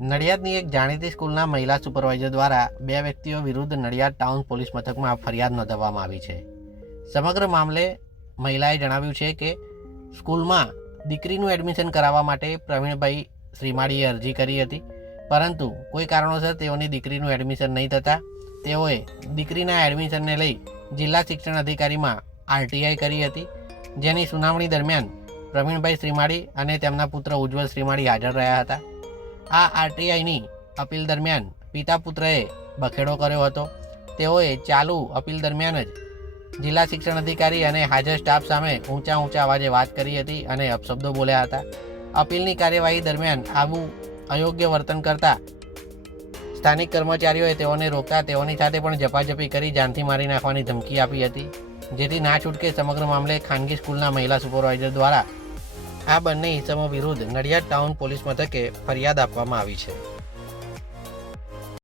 નડિયાદની એક જાણીતી સ્કૂલના મહિલા સુપરવાઇઝર દ્વારા બે વ્યક્તિઓ વિરુદ્ધ નડિયાદ ટાઉન પોલીસ મથકમાં ફરિયાદ નોંધાવવામાં આવી છે. સમગ્ર મામલે મહિલાએ જણાવ્યું છે કે સ્કૂલમાં દીકરીનું એડમિશન કરાવવા માટે પ્રવીણભાઈ શ્રીમાળીએ અરજી કરી હતી, પરંતુ કોઈ કારણોસર તેઓની દીકરીનું એડમિશન નહીં થતાં, તેઓએ દીકરીના એડમિશનને લઈ જિલ્લા શિક્ષણ અધિકારીમાં આરટીઆઈ કરી હતી. જેની સુનાવણી દરમિયાન પ્રવીણભાઈ શ્રીમાળી અને તેમના પુત્ર ઉજ્જવલ શ્રીમાળી હાજર રહ્યા હતા. આ આરટીઆઈની અપીલ દરમિયાન પિતા પુત્રએ બખેડો કર્યો હતો. તેઓએ ચાલુ અપીલ દરમિયાન જ જિલ્લા શિક્ષણ અધિકારી અને હાજર સ્ટાફ સામે ઊંચા ઊંચા અવાજે વાત કરી હતી અને અપશબ્દો બોલ્યા હતા. અપીલની કાર્યવાહી દરમિયાન આવું અયોગ્ય વર્તન કરતા સ્થાનિક કર્મચારીઓએ તેઓને રોકતા તેઓની સાથે પણ ઝપાઝપી કરી જાનથી મારી નાખવાની ધમકી આપી હતી, જેથી ના છૂટકે સમગ્ર મામલે ખાનગી સ્કૂલના મહિલા સુપરવાઇઝર દ્વારા આ બંને ઇસમો વિરુદ્ધ નડિયાદ ટાઉન પોલીસ મથકે ફરિયાદ આપવામાં આવી છે.